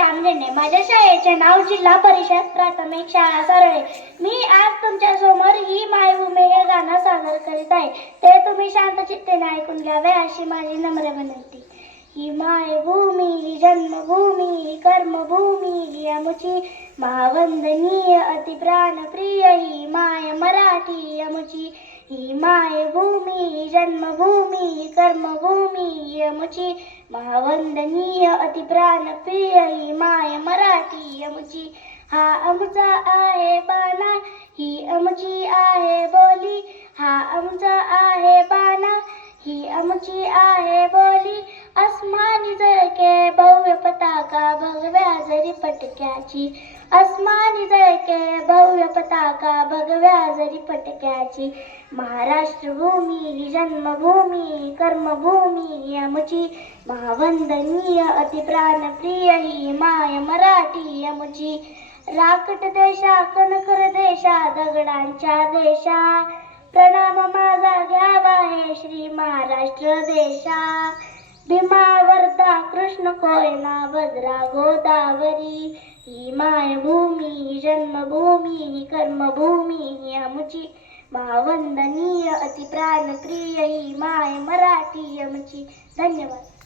श्याम रेणे. माझ्या शाळेचे नाव जिल्हा परिषद प्राथमिक शाळा सरळे. मी आज तुमच्या समोर ही मायभूमी हे गाणं सादर करीत आहे. ते तुम्ही शांत चित्तेने ऐकून घ्यावे अशी माझी नम्र विनंती. ही मायभूमी ही जन्मभूमी ही कर्मभूमी ही आमची महावंदनीय अति प्राणप्रिय ही माय मराठी आमची. ही मायभूमी ही जन्मभूमी ही कर्मभूमी ही आमची महावंदनीय अति प्राणप्रिय ही माय मराठी आमची. हा आमचा आहे बाणा ही आमची आहे बोली. हा आमचा आहे बाणा ही आमची आहे बोली. अस्मानी जळके भव्य पताका भगव्या जरी पटक्याची. अस्मानी जळके भव्य पताका भगव्या जरी पटक्याची. महाराष्ट्र भूमी ही जन्मभूमी ही कर्मभूमी ही आमची महावंदनीय अति प्राणप्रिय ही माय मराठी आमची. राकट देशा कणखर देशा दगडांच्या देशा प्रणाम माझा घ्यावा हे श्री महाराष्ट्र देशा. भीमा वर्धा कृष्ण कोयना भद्रा गोदावरी ही मायभूमी ही जन्मभूमी ही कर्मभूमी ही आमची महावंदनीय अति प्राणप्रिय ही माय मराठी आमची. धन्यवाद.